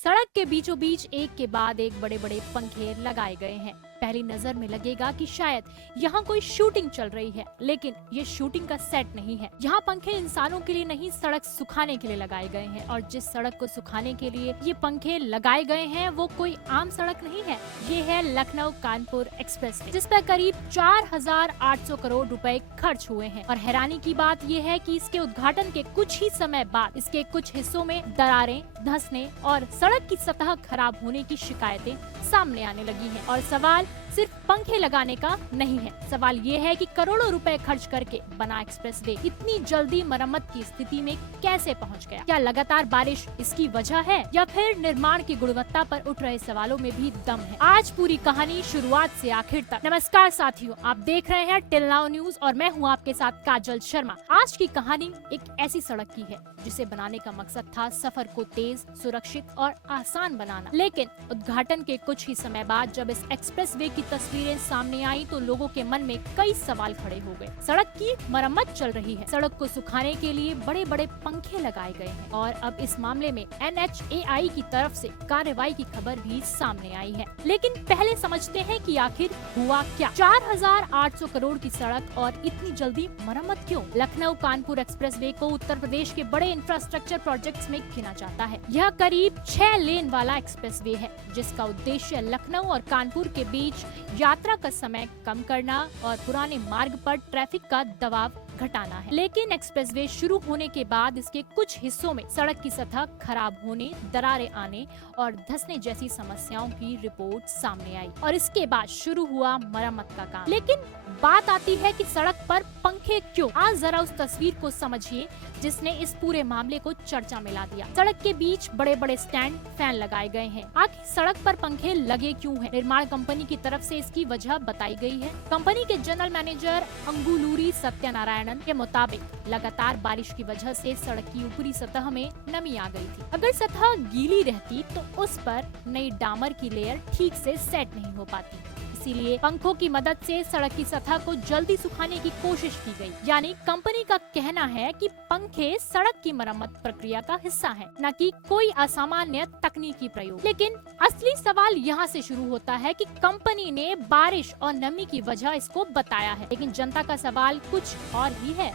सड़क के बीचों बीच एक के बाद एक बड़े बड़े पंखे लगाए गए हैं। पहली नजर में लगेगा कि शायद यहाँ कोई शूटिंग चल रही है, लेकिन ये शूटिंग का सेट नहीं है। यहाँ पंखे इंसानों के लिए नहीं, सड़क सुखाने के लिए लगाए गए हैं। और जिस सड़क को सुखाने के लिए ये पंखे लगाए गए हैं वो कोई आम सड़क नहीं है। ये है लखनऊ कानपुर एक्सप्रेस वे, जिस पर करीब 4,800 करोड़ रुपए खर्च हुए हैं। और हैरानी की बात ये है कि इसके उद्घाटन के कुछ ही समय बाद इसके कुछ हिस्सों में दरारें, धंसने और सड़क की सतह खराब होने की शिकायतें सामने आने लगी हैं। और सवाल सिर्फ पंखे लगाने का नहीं है, सवाल ये है कि करोड़ों रुपए खर्च करके बना एक्सप्रेसवे इतनी जल्दी मरम्मत की स्थिति में कैसे पहुंच गया। क्या लगातार बारिश इसकी वजह है या फिर निर्माण की गुणवत्ता पर उठ रहे सवालों में भी दम है। आज पूरी कहानी शुरुआत से आखिर तक। नमस्कार साथियों, आप देख रहे हैं टिल नाउ न्यूज और मैं हूं आपके साथ काजल शर्मा। आज की कहानी एक ऐसी सड़क की है जिसे बनाने का मकसद था सफर को तेज, सुरक्षित और आसान बनाना। लेकिन उद्घाटन के कुछ ही समय बाद जब इस एक्सप्रेसवे की तस्वीरें सामने आई तो लोगों के मन में कई सवाल खड़े हो गए। सड़क की मरम्मत चल रही है, सड़क को सुखाने के लिए बड़े बड़े पंखे लगाए गए हैं और अब इस मामले में NHAI की तरफ से कार्रवाई की खबर भी सामने आई है। लेकिन पहले समझते हैं कि आखिर हुआ क्या। 4,800 करोड़ की सड़क और इतनी जल्दी मरम्मत क्यों? लखनऊ कानपुर एक्सप्रेसवे को उत्तर प्रदेश के बड़े इंफ्रास्ट्रक्चर प्रोजेक्ट्स में गिना जाता है। यह करीब 6 लेन वाला एक्सप्रेसवे है जिसका उद्देश्य लखनऊ और कानपुर के बीच यात्रा का समय कम करना और पुराने मार्ग पर ट्रैफिक का दबाव घटाना है। लेकिन एक्सप्रेसवे शुरू होने के बाद इसके कुछ हिस्सों में सड़क की सतह खराब होने, दरारें आने और धंसने जैसी समस्याओं की रिपोर्ट सामने आई और इसके बाद शुरू हुआ मरम्मत का काम। लेकिन बात आती है कि सड़क पर पंखे क्यों? आज जरा उस तस्वीर को समझिए जिसने इस पूरे मामले को चर्चा में ला दिया। सड़क के बीच बड़े बड़े स्टैंड, फैन लगाए गए हैं। आखिर सड़क पर पंखे लगे क्यों हैं? निर्माण कंपनी की तरफ से इसकी वजह बताई गई है। कंपनी के जनरल मैनेजर अंगुलूरी सत्यनारायणन के मुताबिक लगातार बारिश की वजह से सड़क की ऊपरी सतह में नमी आ गई थी। अगर सतह गीली रहती तो उस पर नई डामर की लेयर ठीक से सेट नहीं हो पाती, इसीलिए पंखों की मदद से सड़क की सतह को जल्दी सुखाने की कोशिश की गई। यानी कंपनी का कहना है कि पंखे सड़क की मरम्मत प्रक्रिया का हिस्सा है, न कि कोई असामान्य तकनीकी प्रयोग। लेकिन असली सवाल यहाँ से शुरू होता है कि कंपनी ने बारिश और नमी की वजह इसको बताया है, लेकिन जनता का सवाल कुछ और ही है।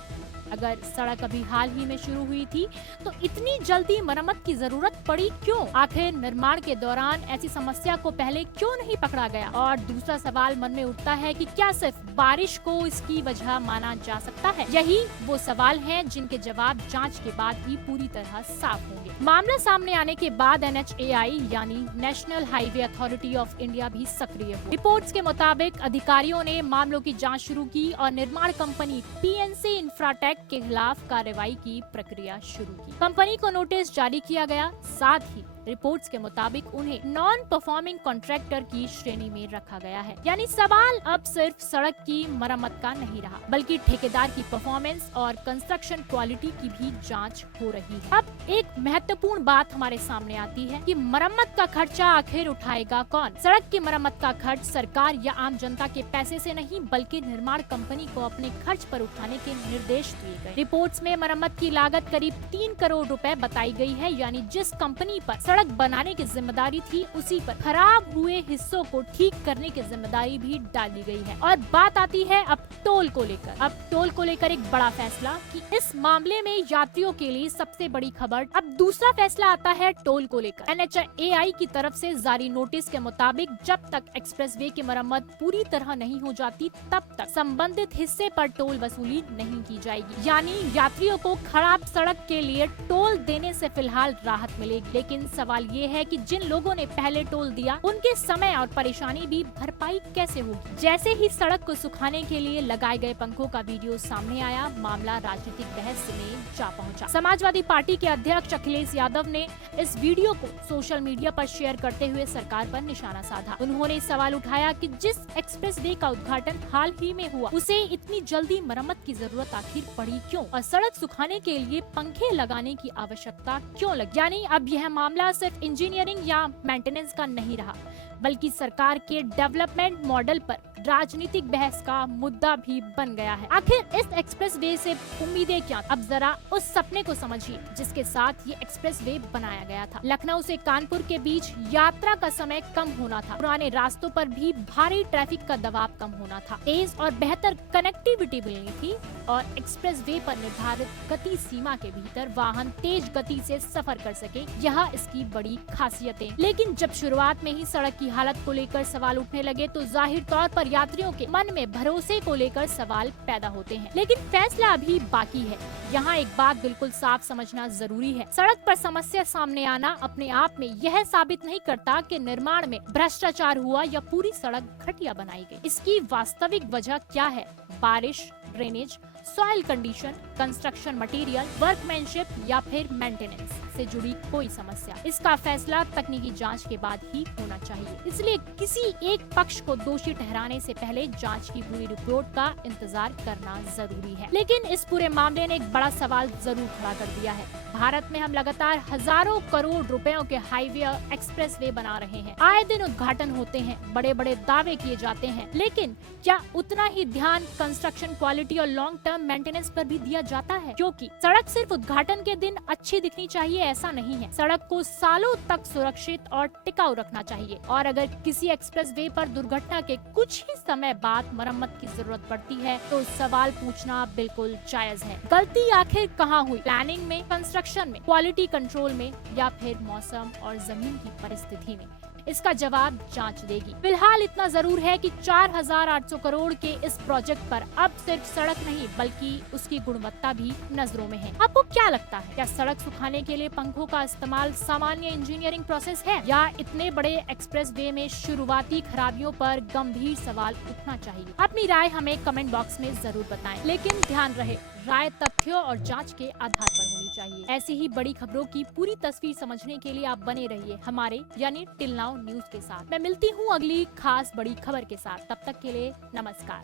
अगर सड़क अभी हाल ही में शुरू हुई थी तो इतनी जल्दी मरम्मत की जरूरत पड़ी क्यों? आखिर निर्माण के दौरान ऐसी समस्या को पहले क्यों नहीं पकड़ा गया? और दूसरा सवाल मन में उठता है कि क्या सिर्फ बारिश को इसकी वजह माना जा सकता है? यही वो सवाल हैं जिनके जवाब जांच के बाद ही पूरी तरह साफ होंगे। मामला सामने आने के बाद NHAI यानी national highway authority of India भी सक्रिय हुई। रिपोर्ट्स के मुताबिक अधिकारियों ने मामलों की जाँच शुरू की और निर्माण कंपनी PNC इंफ्राटेक के खिलाफ कार्रवाई की प्रक्रिया शुरू की। कंपनी को नोटिस जारी किया गया, साथ ही रिपोर्ट्स के मुताबिक उन्हें नॉन परफॉर्मिंग कॉन्ट्रैक्टर की श्रेणी में रखा गया है। यानी सवाल अब सिर्फ सड़क की मरम्मत का नहीं रहा, बल्कि ठेकेदार की परफॉर्मेंस और कंस्ट्रक्शन क्वालिटी की भी जांच हो रही है। अब एक महत्वपूर्ण बात हमारे सामने आती है कि मरम्मत का खर्चा आखिर उठाएगा कौन? सड़क की मरम्मत का खर्च सरकार या आम जनता के पैसे से नहीं, बल्कि निर्माण कंपनी को अपने खर्च पर उठाने के निर्देश दिए गए। रिपोर्ट्स में मरम्मत की लागत करीब 3 करोड़ रुपए बताई गई है। यानी जिस कंपनी पर सड़क बनाने की जिम्मेदारी थी उसी पर खराब हुए हिस्सों को ठीक करने की जिम्मेदारी भी डाली गई है। और बात आती है अब टोल को लेकर। अब टोल को लेकर एक बड़ा फैसला कि इस मामले में यात्रियों के लिए सबसे बड़ी खबर। अब दूसरा फैसला आता है टोल को लेकर। NHAI की तरफ से जारी नोटिस के मुताबिक जब तक एक्सप्रेसवे की मरम्मत पूरी तरह नहीं हो जाती तब तक संबंधित हिस्से पर टोल वसूली नहीं की जाएगी। यानी यात्रियों को खराब सड़क के लिए टोल देने से फिलहाल राहत मिलेगी। लेकिन सवाल ये है कि जिन लोगों ने पहले टोल दिया उनके समय और परेशानी भी भरपाई कैसे होगी? जैसे ही सड़क को सुखाने के लिए लगाए गए पंखों का वीडियो सामने आया, मामला राजनीतिक बहस में जा पहुंचा। समाजवादी पार्टी के अध्यक्ष अखिलेश यादव ने इस वीडियो को सोशल मीडिया पर शेयर करते हुए सरकार पर निशाना साधा। उन्होंने सवाल उठाया कि जिस एक्सप्रेसवे का उद्घाटन हाल ही में हुआ उसे इतनी जल्दी मरम्मत की जरूरत आखिर पड़ी क्यों? और सड़क सुखाने के लिए पंखे लगाने की आवश्यकता क्यों लगी? यानी अब यह मामला सिर्फ इंजीनियरिंग या मेंटेनेंस का नहीं रहा, बल्कि सरकार के डेवलपमेंट मॉडल पर राजनीतिक बहस का मुद्दा भी बन गया है। आखिर इस एक्सप्रेसवे से उम्मीदें क्या? अब जरा उस सपने को समझिए जिसके साथ ये एक्सप्रेसवे बनाया गया था। लखनऊ से कानपुर के बीच यात्रा का समय कम होना था, पुराने रास्तों पर भी भारी ट्रैफिक का दबाव कम होना था, तेज और बेहतर कनेक्टिविटी मिलनी थी और एक्सप्रेसवे पर निर्धारित गति सीमा के भीतर वाहन तेज गति से सफर कर सके, यह इसकी बड़ी खासियतें। लेकिन जब शुरुआत में ही सड़क की हालत को लेकर सवाल उठने लगे तो जाहिर तौर पर यात्रियों के मन में भरोसे को लेकर सवाल पैदा होते हैं। लेकिन फैसला अभी बाकी है। यहाँ एक बात बिल्कुल साफ समझना जरूरी है, सड़क पर समस्या सामने आना अपने आप में यह साबित नहीं करता कि निर्माण में भ्रष्टाचार हुआ या पूरी सड़क घटिया बनाई गई। इसकी वास्तविक वजह क्या है? बारिश, drainage, soil condition, construction material, workmanship या फिर मेंटेनेंस से जुड़ी कोई समस्या, इसका फैसला तकनीकी जांच के बाद ही होना चाहिए। इसलिए किसी एक पक्ष को दोषी ठहराने से पहले जांच की पूरी रिपोर्ट का इंतजार करना जरूरी है। लेकिन इस पूरे मामले ने एक बड़ा सवाल जरूर खड़ा कर दिया है। भारत में हम लगातार हजारों करोड़ रुपयों के हाईवे और एक्सप्रेसवे बना रहे हैं, आए दिन उद्घाटन होते हैं, बड़े बड़े दावे किए जाते हैं, लेकिन क्या उतना ही ध्यान कंस्ट्रक्शन क्वालिटी और लॉन्ग टर्म मेंटेनेंस पर भी दिया जाता है? क्योंकि सड़क सिर्फ उद्घाटन के दिन अच्छी दिखनी चाहिए ऐसा नहीं है, सड़क को सालों तक सुरक्षित और टिकाऊ रखना चाहिए। और अगर किसी एक्सप्रेसवे पर दुर्घटना के कुछ ही समय बाद मरम्मत की जरूरत पड़ती है तो सवाल पूछना बिल्कुल जायज है। गलती आखिर कहाँ हुई? प्लानिंग में, कंस्ट्रक्शन में, क्वालिटी कंट्रोल में या फिर मौसम और जमीन की परिस्थिति में? इसका जवाब जांच देगी। फिलहाल इतना जरूर है कि 4800 करोड़ के इस प्रोजेक्ट पर अब सिर्फ सड़क नहीं बल्कि उसकी गुणवत्ता भी नजरों में है। आपको क्या लगता है, क्या सड़क सुखाने के लिए पंखों का इस्तेमाल सामान्य इंजीनियरिंग प्रोसेस है या इतने बड़े एक्सप्रेसवे में शुरुआती खराबियों पर गंभीर सवाल उठना चाहिए? अपनी राय हमें कमेंट बॉक्स में जरूर बताएं, लेकिन ध्यान रहे राय तथ्यों और जांच के आधार पर होनी चाहिए। ऐसी ही बड़ी खबरों की पूरी तस्वीर समझने के लिए आप बने रहिए हमारे यानी टिल नाउ न्यूज के साथ। मैं मिलती हूँ अगली खास बड़ी खबर के साथ, तब तक के लिए नमस्कार।